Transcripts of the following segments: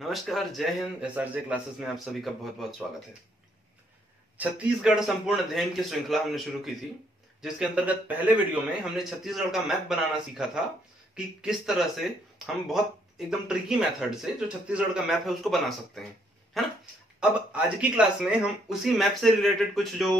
नमस्कार, जय Hind. SRJ classes में आप सभी का बहुत बहुत स्वागत है। छत्तीसगढ़ संपूर्ण अध्ययन की श्रृंखला हमने शुरू की थी, जिसके अंतर्गत पहले वीडियो में हमने छत्तीसगढ़ का मैप बनाना सीखा था कि किस तरह से हम बहुत एकदम ट्रिकी मेथड से जो छत्तीसगढ़ का मैप है उसको बना सकते हैं, है ना। अब आज की क्लास में हम उसी मैप से रिलेटेड कुछ जो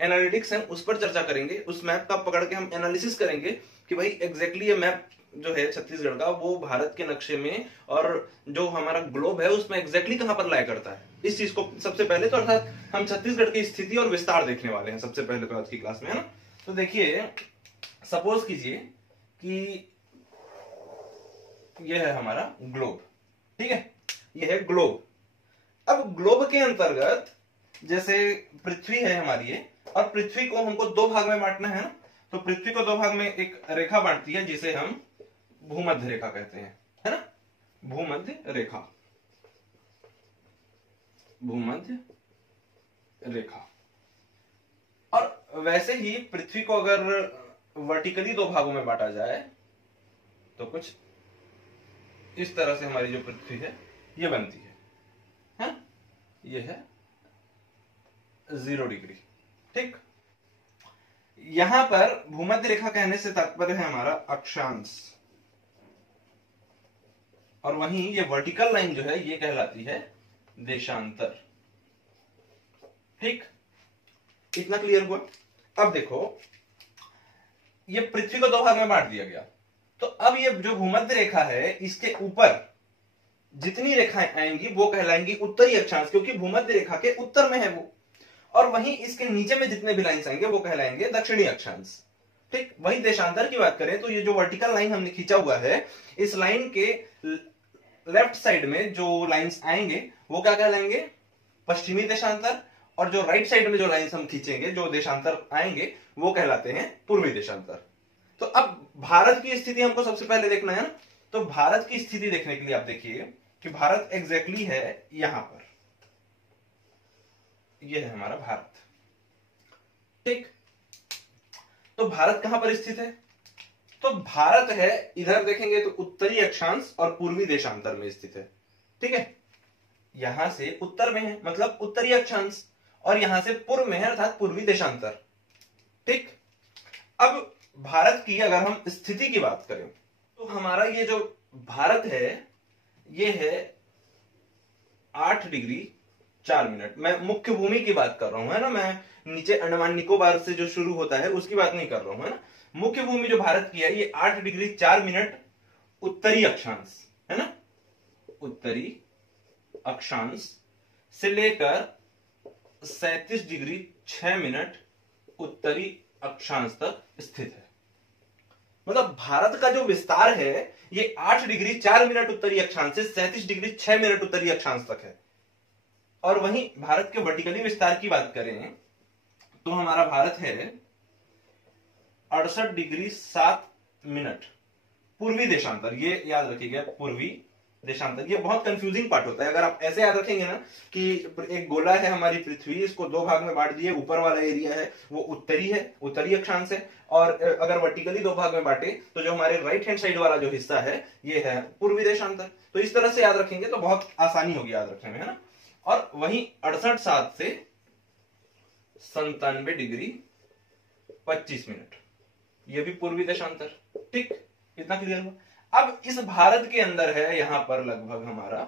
एनालिटिक्स हैं उस पर चर्चा करेंगे। उस मैप का पकड़ के हम एनालिसिस करेंगे कि भाई एग्जैक्टली ये मैप जो है छत्तीसगढ़ का वो भारत के नक्शे में और जो हमारा ग्लोब है उसमें एग्जैक्टली कहां पर लाया करता है। इस चीज को सबसे पहले तो अर्थात हम छत्तीसगढ़ की स्थिति और विस्तार देखने वाले हैं सबसे पहले तो आज की क्लास में, है ना। तो देखिए, सपोज कीजिए कि यह है हमारा ग्लोब, ठीक है, यह है ग्लोब। अब ग्लोब के अंतर्गत जैसे पृथ्वी है हमारी ये, और पृथ्वी को हमको दो भाग में बांटना है ना। तो पृथ्वी को दो भाग में एक रेखा बांटती है जिसे हम भूमध्य रेखा कहते हैं, है ना। भूमध्य रेखा, भूमध्य रेखा। और वैसे ही पृथ्वी को अगर वर्टिकली दो भागों में बांटा जाए तो कुछ इस तरह से हमारी जो पृथ्वी है ये बनती है, ये है 0 डिग्री, ठीक। यहां पर भूमध्य रेखा कहने से तात्पर्य है हमारा अक्षांश, और वहीं ये वर्टिकल लाइन जो है ये कहलाती है देशांतर, ठीक। इतना क्लियर हुआ। अब देखो, ये पृथ्वी को दो भाग में बांट दिया गया, तो अब ये जो भूमध्य रेखा है इसके ऊपर जितनी रेखाएं आएंगी वो कहलाएंगी उत्तरी अक्षांश, क्योंकि भूमध्य रेखा के उत्तर में है वो। और वहीं इसके नीचे में जितने भी लाइंस आएंगे वो कहलाएंगे दक्षिणी अक्षांश, ठीक। वही देशांतर की बात करें तो ये जो वर्टिकल लाइन हमने खींचा हुआ है, इस लाइन के लेफ्ट साइड में जो लाइंस आएंगे वो क्या कहलाएंगे, पश्चिमी देशांतर। और जो राइट साइड में जो लाइंस हम खींचेंगे, जो देशांतर आएंगे, वो कहलाते हैं पूर्वी देशांतर। तो अब भारत की स्थिति हमको सबसे पहले देखना है ना। तो भारत की स्थिति देखने के लिए आप देखिए कि भारत एग्जैक्टली है यहां पर, यह है हमारा भारत, ठीक। तो भारत कहां पर स्थित है, तो भारत है इधर देखेंगे तो उत्तरी अक्षांश और पूर्वी देशांतर में स्थित है, ठीक है। यहां से उत्तर में है मतलब उत्तरी अक्षांश, और यहां से पूर्व में है अर्थात पूर्वी देशांतर, ठीक। अब भारत की अगर हम स्थिति की बात करें तो हमारा ये जो भारत है ये है 8 डिग्री 4 मिनट। मैं मुख्य भूमि की बात कर रहा हूं, है ना। मैं नीचे अंडमान निकोबार से जो शुरू होता है उसकी बात नहीं कर रहा हूं, है ना। मुख्य भूमि जो भारत की है ये 8 डिग्री 4 मिनट उत्तरी अक्षांश, है ना। उत्तरी अक्षांश से लेकर 37 डिग्री 6 मिनट उत्तरी अक्षांश तक स्थित है। मतलब भारत का जो विस्तार है ये 8 डिग्री 4 मिनट उत्तरी अक्षांश से 37 डिग्री 6 मिनट उत्तरी अक्षांश तक है। और वहीं भारत के वर्टिकली विस्तार की बात करें तो हमारा भारत है 68 डिग्री 7 मिनट पूर्वी देशांतर। ये याद रखिएगा, पूर्वी देशांतर। ये बहुत कंफ्यूजिंग पार्ट होता है। अगर आप ऐसे याद रखेंगे ना कि एक गोला है हमारी पृथ्वी, इसको दो भाग में बांट दिए, ऊपर वाला एरिया है वो उत्तरी है, उत्तरी अक्षांश है, और अगर वर्टिकली दो भाग में बांटे तो जो हमारे राइट हैंड साइड वाला जो हिस्सा है ये है पूर्वी देशांतर। तो इस तरह से याद रखेंगे तो बहुत आसानी होगी याद रखने में, है ना। और वहीं 68 से 97 डिग्री 25 मिनट, ये भी पूर्वी देशांतर, ठीक। इतना क्लियर हुआ। अब इस भारत के अंदर है यहां पर लगभग हमारा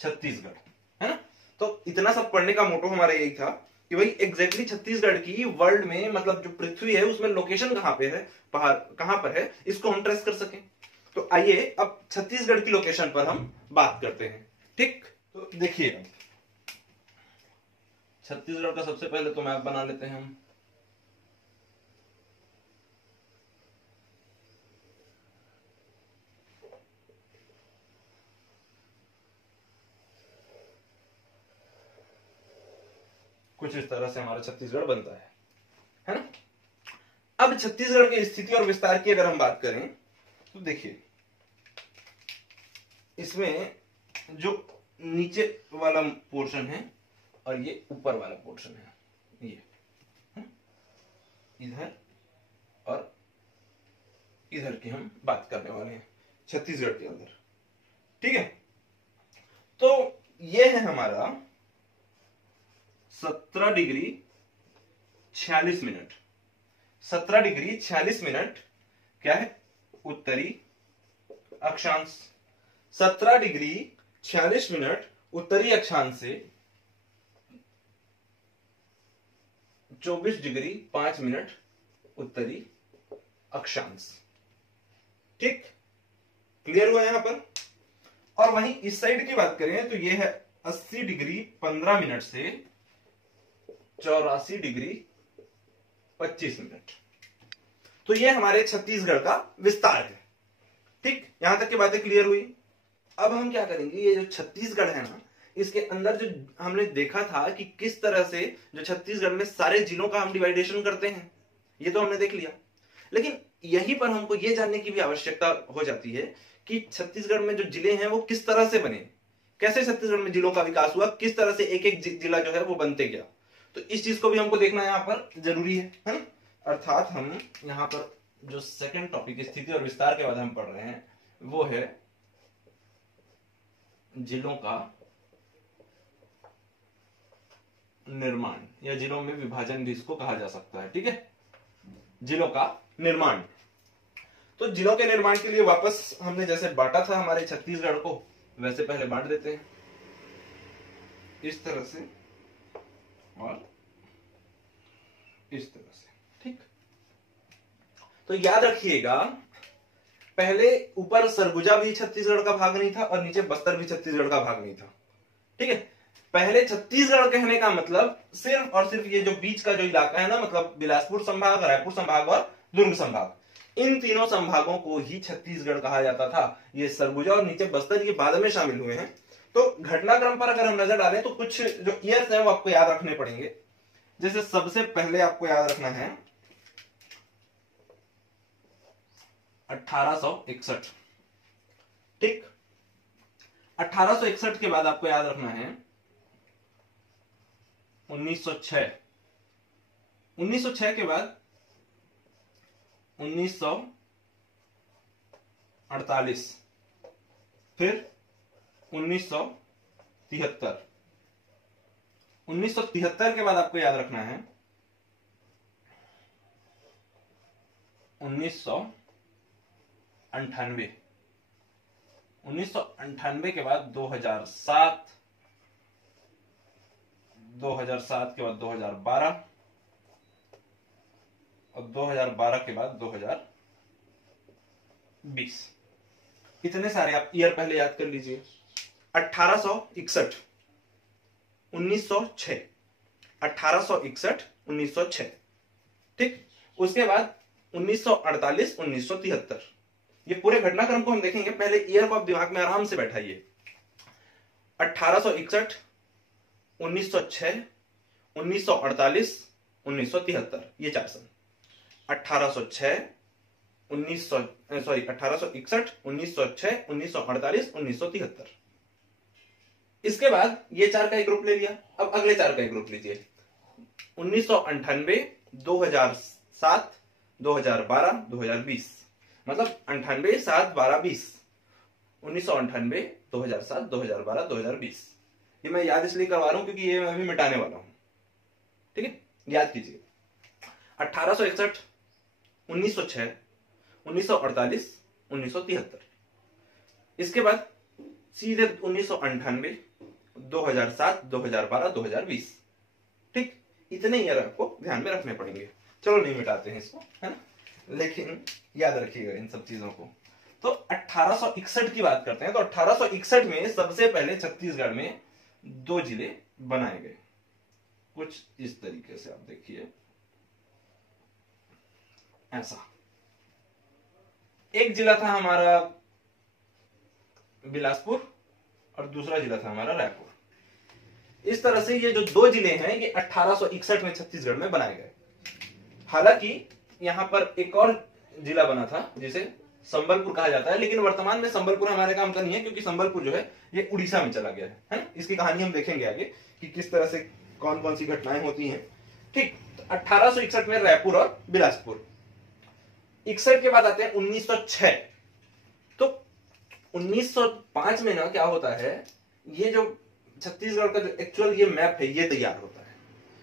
छत्तीसगढ़, है ना। तो इतना सब पढ़ने का मोटो हमारा यही था कि भाई एग्जैक्टली छत्तीसगढ़ की वर्ल्ड में मतलब जो पृथ्वी है उसमें लोकेशन कहां पे है, पहाड़ कहां पर है, इसको हम ट्रेस कर सकें। तो आइए अब छत्तीसगढ़ की लोकेशन पर हम बात करते हैं, ठीक। तो देखिए, छत्तीसगढ़ का सबसे पहले तो मैप बना लेते हैं हम। कुछ इस तरह से हमारा छत्तीसगढ़ बनता है ना। अब छत्तीसगढ़ की स्थिति और विस्तार की अगर हम बात करें तो देखिए, इसमें जो नीचे वाला पोर्शन है और ये ऊपर वाला पोर्शन है, ये इधर और इधर की हम बात करने वाले हैं छत्तीसगढ़ के अंदर, ठीक है। तो ये है हमारा 17 डिग्री 46 मिनट। 17 डिग्री 46 मिनट क्या है? उत्तरी अक्षांश। 17 डिग्री 46 मिनट उत्तरी अक्षांश से 24 डिग्री 5 मिनट उत्तरी अक्षांश। ठीक, क्लियर हुआ यहां पर। और वहीं इस साइड की बात करें तो यह है 80 डिग्री 15 मिनट से 84 डिग्री 25 मिनट। तो यह हमारे छत्तीसगढ़ का विस्तार है। ठीक, यहां तक की बातें क्लियर हुई। अब हम क्या करेंगे, ये जो छत्तीसगढ़ है ना, इसके अंदर जो हमने देखा था कि किस तरह से जो छत्तीसगढ़ में सारे जिलों का हम डिवाइडेशन करते हैं, ये तो हमने देख लिया। लेकिन यहीं पर हमको ये जानने की भी आवश्यकता हो जाती है कि छत्तीसगढ़ में जो जिले हैं वो किस तरह से बने, कैसे छत्तीसगढ़ में जिलों का विकास हुआ, किस तरह से एक एक जिला जो है वो बनते गया। तो इस चीज को भी हमको देखना यहाँ पर जरूरी है ना। अर्थात हम यहाँ पर जो सेकंड टॉपिक स्थिति और विस्तार के बाद हम पढ़ रहे हैं वो है जिलों का निर्माण, या जिलों में विभाजन भी इसको कहा जा सकता है। ठीक है, जिलों का निर्माण। तो जिलों के निर्माण के लिए वापस हमने जैसे बांटा था हमारे छत्तीसगढ़ को, वैसे पहले बांट देते हैं इस तरह से और इस तरह से। ठीक, तो याद रखिएगा पहले ऊपर सरगुजा भी छत्तीसगढ़ का भाग नहीं था और नीचे बस्तर भी छत्तीसगढ़ का भाग नहीं था। ठीक है, पहले छत्तीसगढ़ कहने का मतलब सिर्फ और सिर्फ ये जो बीच का जो इलाका है ना, मतलब बिलासपुर संभाग, रायपुर संभाग और दुर्ग संभाग, इन तीनों संभागों को ही छत्तीसगढ़ कहा जाता था। ये सरगुजा और नीचे बस्तर ये बाद में शामिल हुए हैं। तो घटनाक्रम पर अगर हम नजर डालें तो कुछ जो ईयर्स हैं वो आपको याद रखने पड़ेंगे। जैसे सबसे पहले आपको याद रखना है 1861। ठीक, 1861 के बाद आपको याद रखना है 1906। 1906 के बाद 1948, फिर 1973। 1973 के बाद आपको याद रखना है 1998। 1998 के बाद 2007, 2007 के बाद 2012 और 2012 के बाद 2020। इतने सारे आप ईयर पहले याद कर लीजिए। 1861, 1906, 1861, 1906। ठीक, उसके बाद 1948, 1973। ये पूरे घटनाक्रम को हम देखेंगे। पहले ईयर को आप दिमाग में आराम से बैठाइए। 1861, 1906, 1948, 1973, ये 4 सन। 1806, 1861, 1906, 1948, 1973। इसके बाद ये 4 का एक ग्रुप ले लिया। अब अगले 4 का एक ग्रुप लीजिए। 1998, 2007, 2012, 2020, मतलब 98, 7, 12, 20। 1998, 2007, 2012, 2020। ये मैं याद इसलिए करवा रहा हूं क्योंकि ये मैं भी मिटाने वाला हूं। ठीक है, याद कीजिए। 1861, 1906, 1948, 1973। इसके बाद सीधे 1998, 2007, 2012, 2020। ठीक, इतने ईयर आपको ध्यान में रखने पड़ेंगे। चलो नहीं मिटाते हैं इसको, है ना, लेकिन याद रखिएगा इन सब चीजों को। तो 1861 की बात करते हैं। तो 1861 में सबसे पहले छत्तीसगढ़ में 2 जिले बनाए गए, कुछ इस तरीके से। आप देखिए ऐसा। एक जिला था हमारा बिलासपुर और दूसरा जिला था हमारा रायपुर। इस तरह से ये जो 2 जिले हैं ये 1861 में छत्तीसगढ़ में बनाए गए। हालांकि यहां पर एक और जिला बना था जिसे संबलपुर कहा जाता है, लेकिन वर्तमान में संबलपुर हमारे काम का नहीं है क्योंकि संबलपुर जो है ये उड़ीसा में चला गया है ना। इसकी कहानी हम देखेंगे आगे कि किस तरह से कौन कौन सी घटनाएं होती हैं। ठीक, 1861 में रायपुर और बिलासपुर। 61 के बाद आते हैं 1906। तो 1905 में ना क्या होता है ये जो छत्तीसगढ़ का जो एक्चुअल ये मैप है ये तैयार होता है,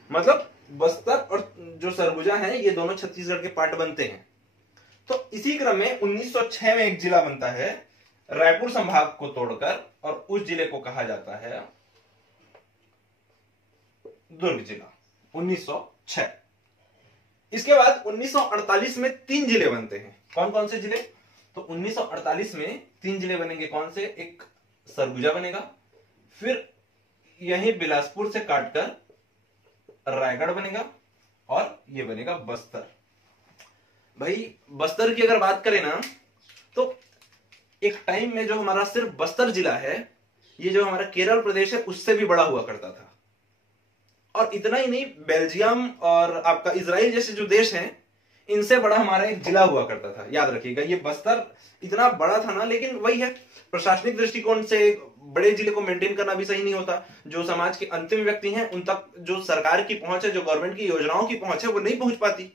मतलब बस्तर और जो सरगुजा है ये दोनों छत्तीसगढ़ के पार्ट बनते हैं। तो इसी क्रम में 1906 में एक जिला बनता है रायपुर संभाग को तोड़कर, और उस जिले को कहा जाता है दुर्ग जिला, 1906। इसके बाद 1948 में 3 जिले बनते हैं। कौन कौन से जिले? तो 1948 में 3 जिले बनेंगे। कौन से? एक सरगुजा बनेगा, फिर यही बिलासपुर से काटकर रायगढ़ बनेगा, और ये बनेगा बस्तर। भाई बस्तर की अगर बात करें ना, तो एक टाइम में जो हमारा सिर्फ बस्तर जिला है, ये जो हमारा केरल प्रदेश है उससे भी बड़ा हुआ करता था। और इतना ही नहीं, बेल्जियम और आपका इजराइल जैसे जो देश हैं इनसे बड़ा हमारा एक जिला हुआ करता था। याद रखिएगा, ये बस्तर इतना बड़ा था ना, लेकिन वही है, प्रशासनिक दृष्टिकोण से बड़े जिले को मेंटेन करना भी सही नहीं होता। जो समाज के अंतिम व्यक्ति हैं उन तक जो सरकार की पहुंच है, जो गवर्नमेंट की योजनाओं की पहुंच है, वो नहीं पहुंच पाती।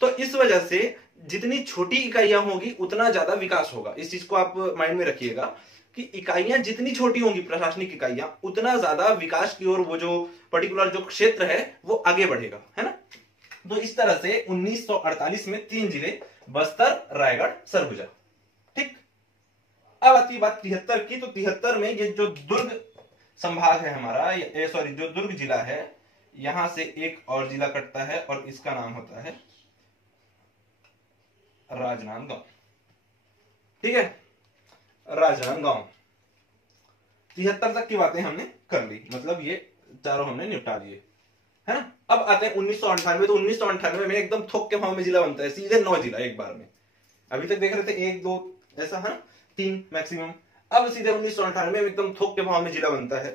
तो इस वजह से जितनी छोटी इकाइयां होगी उतना ज्यादा विकास होगा। इस चीज को आप माइंड में रखिएगा कि इकाइयां जितनी छोटी होंगी, प्रशासनिक इकाइयां, उतना ज्यादा विकास की ओर वो जो पर्टिकुलर जो क्षेत्र है वो आगे बढ़ेगा, है ना। तो इस तरह से 1948 में 3 जिले, बस्तर, रायगढ़, सरगुजा। ठीक, अब आती है बात 73 की। तो 73 में ये जो दुर्ग संभाग है हमारा, सॉरी जो दुर्ग जिला है, यहां से एक और जिला कटता है और इसका नाम होता है राजनांदगांव। ठीक है, राजनांदगांव। 73 तक की बातें हमने कर ली, मतलब ये चारों हमने निपटा लिए, है ना। अब आते हैं 1998। तो 1998 में एकदम थोक के भाव में जिला बनता है, सीधे 9 जिला एक बार में। अभी तक देख रहे थे 1 2 ऐसा, है ना, 3 मैक्सिमम। अब सीधे 1998 में एकदम थोक के भाव में जिला बनता है।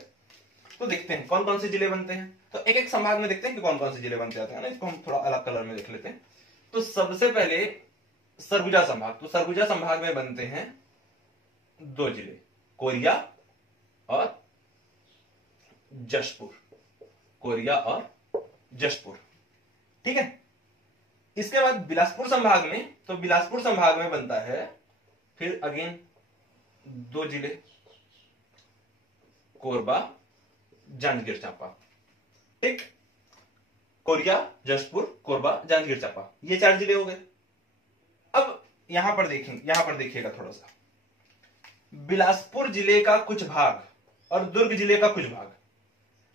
तो देखते हैं कौन कौन से जिले बनते हैं। तो एक एक संभाग में देखते हैं कि कौन कौन से जिले बनते जाते हैं ना। इसको हम थोड़ा अलग कलर में देख लेते हैं। तो सबसे पहले सरगुजा संभाग। तो सरगुजा संभाग में बनते हैं 2 जिले, कोरिया और जशपुर। कोरिया और जशपुर, ठीक है। इसके बाद बिलासपुर संभाग में, तो बिलासपुर संभाग में बनता है फिर अगेन 2 जिले, कोरबा, जांजगीर चांपा। ठीक, कोरिया, जशपुर, कोरबा, जांजगीर चांपा, ये 4 जिले हो गए। अब यहां पर देखिएगा थोड़ा सा, बिलासपुर जिले का कुछ भाग और दुर्ग जिले का कुछ भाग,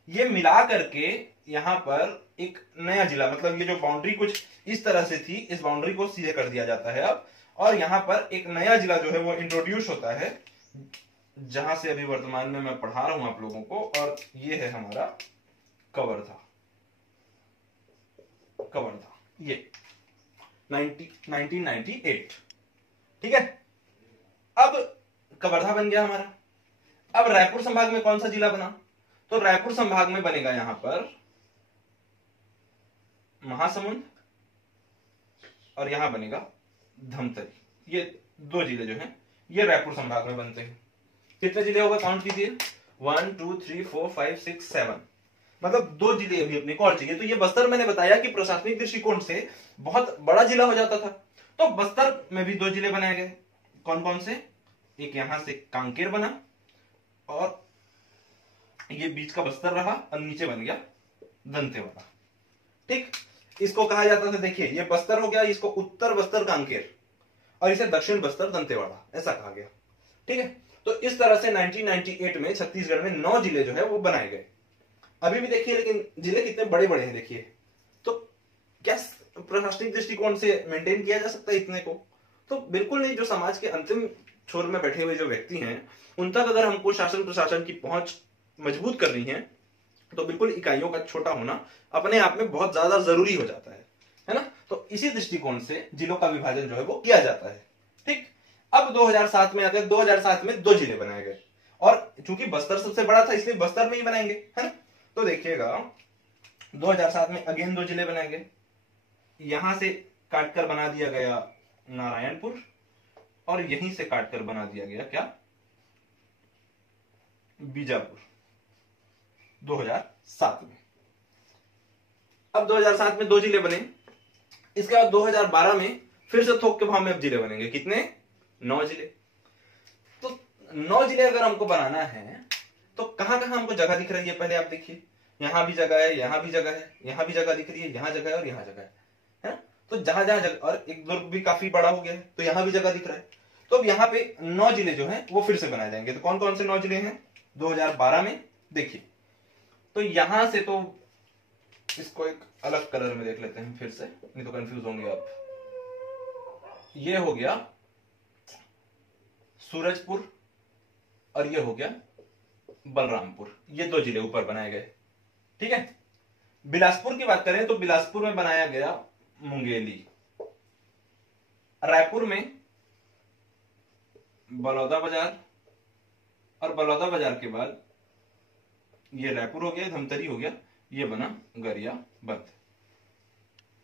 ये मिला करके यहां पर एक नया जिला, मतलब ये जो बाउंड्री कुछ इस तरह से थी, इस बाउंड्री को सीधे कर दिया जाता है अब, और यहां पर एक नया जिला जो है वो इंट्रोड्यूस होता है, जहां से अभी वर्तमान में मैं पढ़ा रहा हूं आप लोगों को। और ये है हमारा कवर्धा। ये 1998। ठीक है, अब कवर्धा बन गया हमारा। अब रायपुर संभाग में कौन सा जिला बना? तो रायपुर संभाग में बनेगा यहां पर महासमुंद, और यहां बनेगा धमतरी। ये 2 जिले जो हैं ये रायपुर संभाग में बनते हैं। कितने जिले होगा काउंट कीजिए, 1 2 3 4 5 6 7, मतलब 2 जिले अभी अपने को और चाहिए। तो ये बस्तर मैंने बताया कि प्रशासनिक दृष्टिकोण से बहुत बड़ा जिला हो जाता था, तो बस्तर में भी 2 जिले बनाए गए। कौन कौन से? एक यहां से कांकेर बना, और ये बीच का बस्तर रहा, और नीचे बन गया दंतेवाड़ा। ठीक, इसको कहा जाता था, देखिए ये बस्तर हो गया, इसको उत्तर बस्तर कांकेर, और इसे दक्षिण बस्तर दंतेवाड़ा, ऐसा कहा गया। ठीक है, तो इस तरह से 1998 में छत्तीसगढ़ में 9 जिले जो है वो बनाए गए। अभी भी देखिए, लेकिन जिले कितने बड़े बड़े हैं देखिए। तो क्या प्रशासनिक दृष्टिकोण से मेंटेन किया जा सकता है इतने को? तो बिल्कुल नहीं। जो समाज के अंतिम छोर में बैठे हुए जो व्यक्ति हैं, उन तक अगर हमको शासन प्रशासन की पहुंच मजबूत करनी है, तो बिल्कुल इकाइयों का छोटा होना अपने आप में बहुत ज्यादा जरूरी हो जाता है ना। तो इसी दृष्टिकोण से जिलों का विभाजन जो है वो किया जाता है। ठीक, अब 2007 में आते हैं। 2007 में 2 जिले बनाए गए, और चूंकि बस्तर सबसे बड़ा था इसलिए बस्तर में ही बनाएंगे, है ना। तो देखिएगा 2007 में अगेन 2 जिले बनाए गए। यहां से काटकर बना दिया गया नारायणपुर, और यहीं से काटकर बना दिया गया क्या, बीजापुर, 2007 में। अब 2007 में 2 जिले बने। इसके बाद 2012 में फिर से थोक के भाव में अब जिले बनेंगे। कितने? 9 जिले। तो 9 जिले अगर हमको बनाना है, तो कहां कहां हमको जगह दिख रही है पहले आप देखिए, यहां भी जगह है, यहां भी जगह है, यहां भी जगह दिख रही है, यहां जगह है और यहां जगह है। तो जहां जहां जगह, और एक दुर्ग भी काफी बड़ा हो गया है तो यहां भी जगह दिख रहा है। तो अब यहाँ पे 9 जिले जो हैं वो फिर से बनाए जाएंगे। तो कौन कौन से 9 जिले हैं 2012 में, देखिए। तो यहां से, तो इसको एक अलग कलर में देख लेते हैं फिर से, नहीं तो कंफ्यूज होंगे आप। ये हो गया सूरजपुर और ये हो गया बलरामपुर, ये 2 जिले ऊपर बनाए गए, ठीक है। बिलासपुर की बात करें तो बिलासपुर में बनाया गया मुंगेली, रायपुर में बलौदा बाजार, और बलौदा बाजार के बाद ये रायपुर हो गया, धमतरी हो गया, ये बना गरियाबंद।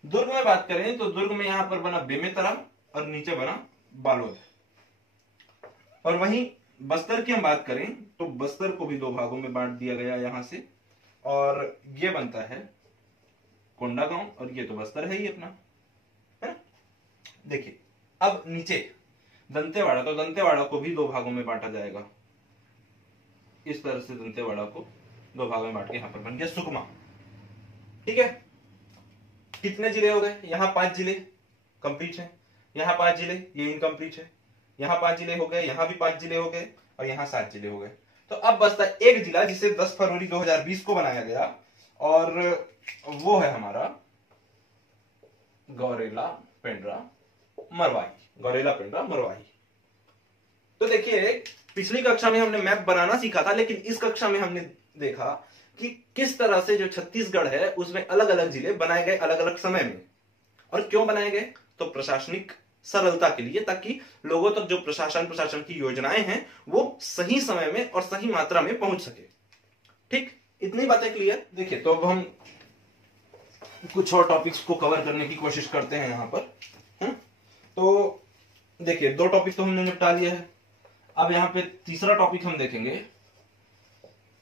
दुर्ग में बात करें तो दुर्ग में यहां पर बना बेमेतरा और नीचे बना बालोद। और वहीं बस्तर की हम बात करें तो बस्तर को भी 2 भागों में बांट दिया गया यहां से, और ये बनता है कोंडागांव, और ये तो बस्तर है ही अपना, है। देखिए अब नीचे दंतेवाड़ा, तो दंतेवाड़ा को भी 2 भागों में बांटा जाएगा, इस तरह से दंतेवाड़ा को 2 भागों में बांट के यहां पर बन गया सुकमा, ठीक है। कितने जिले हो गए, यहां 5 जिले कंप्लीट है, यहां 5 जिले, ये इनकम्प्लीट है, यहां 5 जिले हो गए, यहां भी 5 जिले हो गए, और यहां 7 जिले हो गए। तो अब बचता एक जिला जिसे 10 फरवरी 2020 को बनाया गया, और वो है हमारा गौरेला पेंड्रा मरवाही, गौरेला पेंड्रा मरवाही। तो देखिए पिछली कक्षा में हमने मैप बनाना सीखा था, लेकिन इस कक्षा में हमने देखा कि किस तरह से जो छत्तीसगढ़ है उसमें अलग अलग जिले बनाए गए अलग अलग समय में। और क्यों बनाए गए, तो प्रशासनिक सरलता के लिए, ताकि लोगों तक जो प्रशासन की योजनाएं हैं वो सही समय में और सही मात्रा में पहुंच सके, ठीक। इतनी बातें क्लियर। देखिए तो अब हम कुछ और टॉपिक्स को कवर करने की कोशिश करते हैं यहां पर, है? तो देखिए 2 टॉपिक तो हमने निपटा लिया है। अब यहां पे तीसरा टॉपिक हम देखेंगे,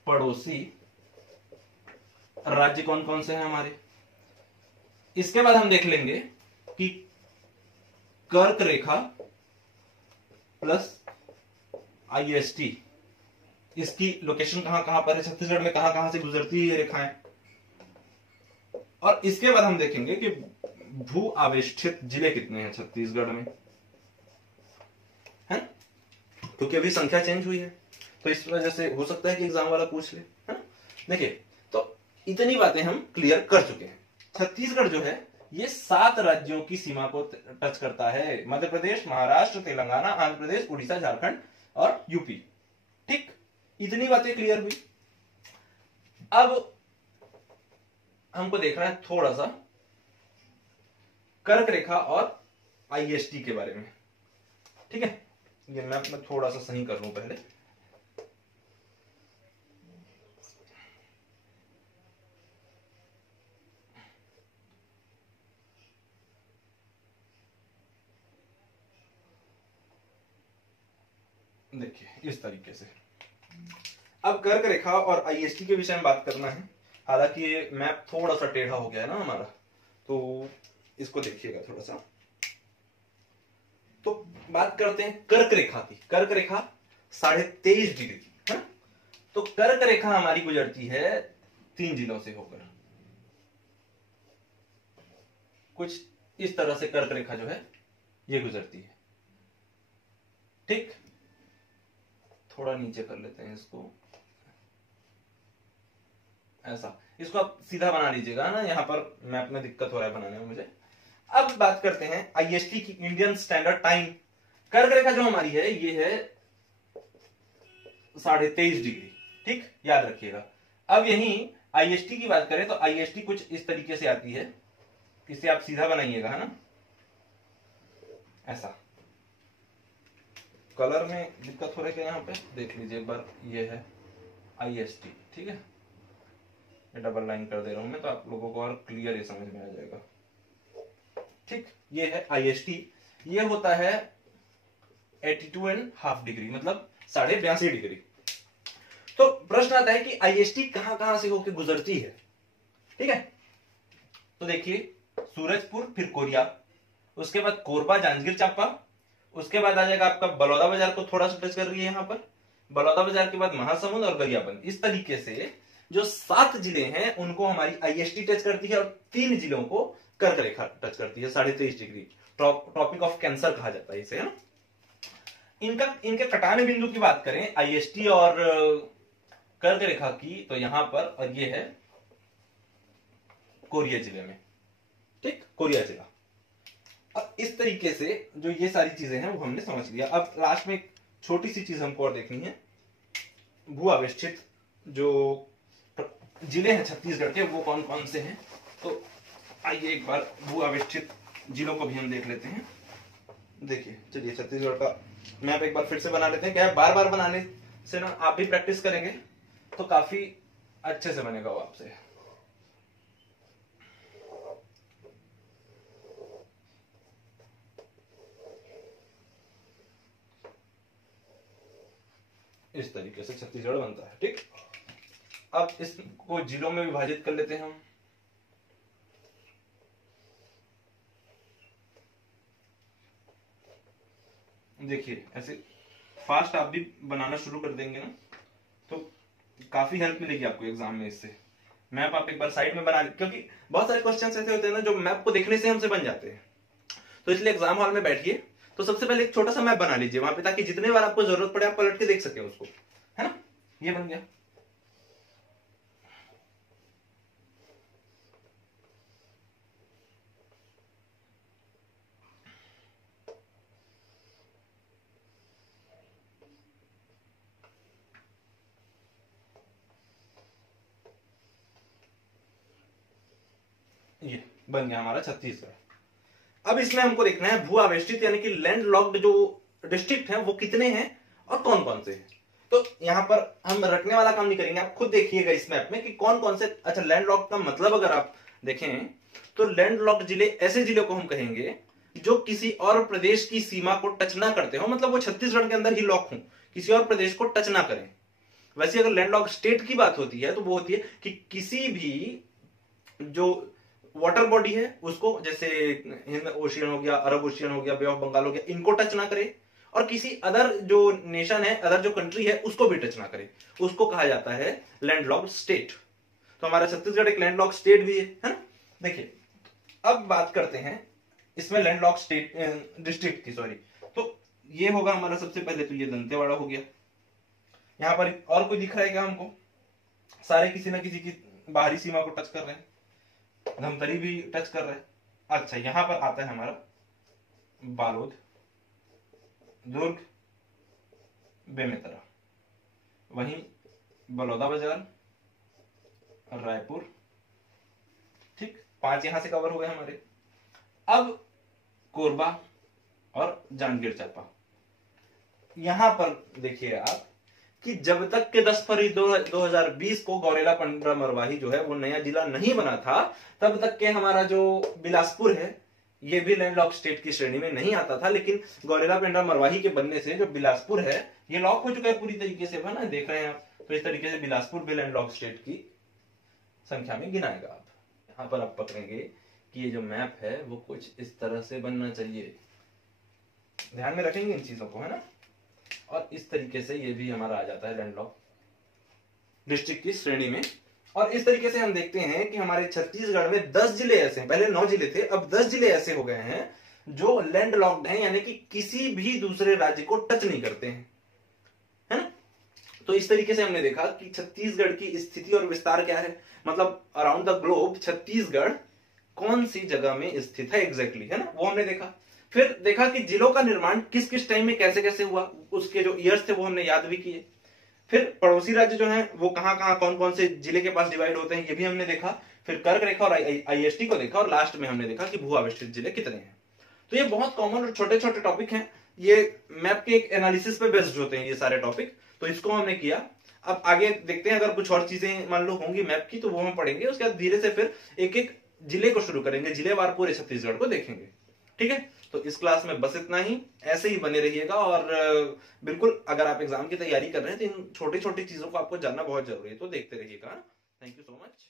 पड़ोसी राज्य कौन कौन से हैं हमारे। इसके बाद हम देख लेंगे कि कर्क रेखा प्लस IST, इसकी लोकेशन कहां कहां पर है, छत्तीसगढ़ में कहां कहां से गुजरती है ये रेखाएं। और इसके बाद हम देखेंगे कि भू आवेष्टित जिले कितने हैं छत्तीसगढ़ में, है, क्योंकि अभी संख्या चेंज हुई है, तो इस वजह से हो सकता है कि एग्जाम वाला पूछ ले, है। देखिए तो इतनी बातें हम क्लियर कर चुके हैं। छत्तीसगढ़ जो है ये 7 राज्यों की सीमा को टच करता है, मध्य प्रदेश, महाराष्ट्र, तेलंगाना, आंध्र प्रदेश, उड़ीसा, झारखंड और यूपी, ठीक। इतनी बातें क्लियर हुई। अब हमको देखना है थोड़ा सा कर्क रेखा और IST के बारे में, ठीक है। ये मैप मैं थोड़ा सा सही कर लूं पहले। देखिए इस तरीके से अब कर्क रेखा और IST के विषय में बात करना है। हालांकि ये मैप थोड़ा सा टेढ़ा हो गया है ना हमारा, तो इसको देखिएगा थोड़ा सा। तो बात करते हैं कर्क रेखा की। कर्क रेखा 23.5 डिग्री की है। तो कर्क रेखा हमारी गुजरती है 3 जिलों से होकर, कुछ इस तरह से कर्क रेखा जो है ये गुजरती है, ठीक। थोड़ा नीचे कर लेते हैं इसको, ऐसा। इसको आप सीधा बना लीजिएगा ना, यहां पर मैप में दिक्कत हो रहा है बनाने में मुझे। अब बात करते हैं IST की, इंडियन स्टैंडर्ड टाइम। कर्क रेखा जो हमारी है ये है 23.5 डिग्री, ठीक, याद रखिएगा। अब यहीं IST की बात करें तो IST कुछ इस तरीके से आती है, इसे आप सीधा बनाइएगा, है ना, ऐसा। कलर में दिक्कत हो रही है, यहां पे देख लीजिए एक बार, ये है IST, ठीक है। ये डबल लाइन कर दे रहा हूं मैं, तो आप लोगों को और क्लियर ये समझ में आ जाएगा, ठीक। ये है IST, ये होता है 82.5 डिग्री, मतलब 82.5 डिग्री। तो प्रश्न आता है कि IST कहां कहां से होकर गुजरती है, ठीक है। तो देखिए सूरजपुर, फिर कोरिया, उसके बाद कोरबा, जांजगीर चांपा, उसके बाद आ जाएगा आपका बलौदा बाजार को थोड़ा सा टच कर रही है यहां पर, बलौदाबाजार के बाद महासमुंद और गरियाबंद। इस तरीके से जो 7 जिले हैं उनको हमारी आईएसटी टच करती है और 3 जिलों को कर्क रेखा टच करती है 23.5 डिग्री। ट्रॉपिक ऑफ कैंसर कहा जाता है इसे, है ना। इनके कटाने बिंदु की बात करें आईएसटी और कर्क रेखा की, तो यहां पर, और ये है कोरिया जिले में, ठीक, कोरिया जिला। अब इस तरीके से जो ये सारी चीजें हैं वो हमने समझ लिया। अब लास्ट में एक छोटी सी चीज हमको और देखनी है, भू आवेष्टित जो जिले हैं छत्तीसगढ़ के वो कौन कौन से हैं। तो आइए एक बार भू आवेष्टित जिलों को भी हम देख लेते हैं। देखिए, चलिए छत्तीसगढ़ का मैप एक बार फिर से बना लेते हैं। क्या है, बार बार बनाने से ना आप भी प्रैक्टिस करेंगे तो काफी अच्छे से बनेगा वो आपसे। इस तरीके से छत्तीसगढ़ बनता है, ठीक। अब इसको जिलों में विभाजित कर लेते हैं हम। देखिए ऐसे फास्ट आप भी बनाना शुरू कर देंगे ना तो काफी हेल्प मिलेगी आपको एग्जाम में। इससे मैप आप एक बार साइड में बना, क्योंकि बहुत सारे क्वेश्चंस ऐसे होते हैं ना जो मैप को देखने से हमसे बन जाते हैं। तो इसलिए एग्जाम हॉल में बैठिए तो सबसे पहले एक छोटा सा मैप बना लीजिए वहां पे, ताकि जितने बार आपको जरूरत पड़े आप पलट के देख सके उसको, है ना। ये बन गया। ये बन गया हमारा छत्तीसगढ़। अब इसमें हमको देखना है भू आवेष्टित यानी कि लैंड लॉक्ड जो डिस्ट्रिक्ट हैं वो कितने हैं और कौन कौन से हैं। तो यहां पर हम रटने वाला काम नहीं करेंगे, आप खुद देखिएगा इस मैप में कि कौन कौन से। अच्छा, लैंड लॉक्ड का मतलब अगर आप देखें तो लैंड लॉक्ड जिले ऐसे जिले को हम कहेंगे जो किसी और प्रदेश की सीमा को टच ना करते हो, मतलब वो छत्तीसगढ़ के अंदर ही लॉक हो, किसी और प्रदेश को टच ना करें। वैसे अगर लैंड लॉक्ड स्टेट की बात होती है तो वो होती है कि किसी भी जो वाटर बॉडी है उसको, जैसे हिंद ओशियन हो गया, अरब ओशियन हो गया, बे ऑफ बंगाल हो गया, इनको टच ना करे, और किसी अदर जो नेशन है, अदर जो कंट्री है उसको भी टच ना करे, उसको कहा जाता है लैंडलॉक्ड स्टेट। तो हमारा छत्तीसगढ़ एक लैंडलॉक्ड स्टेट भी है ना। देखिए अब बात करते हैं इसमें लैंडलॉक्ड स्टेट डिस्ट्रिक्ट की, सॉरी। तो ये होगा हमारा सबसे पहले, तो ये दंतेवाड़ा हो गया। यहां पर और कोई दिख रहा है क्या हमको? सारे किसी ना किसी की बाहरी सीमा को टच कर रहे हैं, धमतरी भी टच कर रहे हैं। अच्छा, यहां पर आता है हमारा बालोद, दुर्ग, बेमेतरा, वहीं बलौदाबाजार, रायपुर, ठीक, 5 यहां से कवर हो गए हमारे। अब कोरबा और जांजगीर चांपा। यहां पर देखिए आप कि जब तक के 10 फरवरी 2020 को गौरेला पेंड्रा मरवाही जो है वो नया जिला नहीं बना था, तब तक के हमारा जो बिलासपुर है ये भी लैंडलॉक्ड स्टेट की श्रेणी में नहीं आता था। लेकिन गौरेला पेंड्रा मरवाही के बनने से जो बिलासपुर है ये लॉक हो चुका है पूरी तरीके से, है ना, देख रहे हैं आप। तो इस तरीके से बिलासपुर भी लैंडलॉक्ड स्टेट की संख्या में गिनाएगा आप। यहां पर आप पकड़ेंगे कि ये जो मैप है वो कुछ इस तरह से बनना चाहिए, ध्यान में रखेंगे इन चीजों को, है ना। और इस तरीके से ये भी हमारा आ जाता है लैंडलॉक डिस्ट्रिक्ट की श्रेणी में। और इस तरीके से हम देखते हैं कि हमारे छत्तीसगढ़ में 10 जिले ऐसे हैं, पहले 9 जिले थे, अब 10 जिले ऐसे हो गए हैं जो लैंडलॉक्ड हैं, यानी कि किसी भी दूसरे राज्य को टच नहीं करते हैं, है ना। तो इस तरीके से हमने देखा कि छत्तीसगढ़ की स्थिति और विस्तार क्या है, मतलब अराउंड द ग्लोब छत्तीसगढ़ कौन सी जगह में स्थित है एग्जैक्टली, है ना, वो हमने देखा। फिर देखा कि जिलों का निर्माण किस किस टाइम में कैसे कैसे हुआ, उसके जो ईयर्स थे वो हमने याद भी किए। फिर पड़ोसी राज्य जो हैं वो कहां कहां कौन कौन से जिले के पास डिवाइड होते हैं ये भी हमने देखा। फिर कर्क रेखा और आईएसटी को देखा, और लास्ट में हमने देखा कि भू आवेष्टित जिले कितने हैं। तो ये बहुत कॉमन और छोटे छोटे टॉपिक हैं, ये मैप के एक एनालिसिस पे बेस्ड होते हैं ये सारे टॉपिक, तो इसको हमने किया। अब आगे देखते हैं, अगर कुछ और चीजें मान लो होंगी मैप की तो वो हम पढ़ेंगे, उसके बाद धीरे से फिर एक एक जिले को शुरू करेंगे, जिलेवार पूरे छत्तीसगढ़ को देखेंगे, ठीक है। तो इस क्लास में बस इतना ही, ऐसे ही बने रहिएगा। और बिल्कुल अगर आप एग्जाम की तैयारी कर रहे हैं तो इन छोटी छोटी चीजों को आपको जानना बहुत जरूरी है, तो देखते रहिएगा। Thank you so much.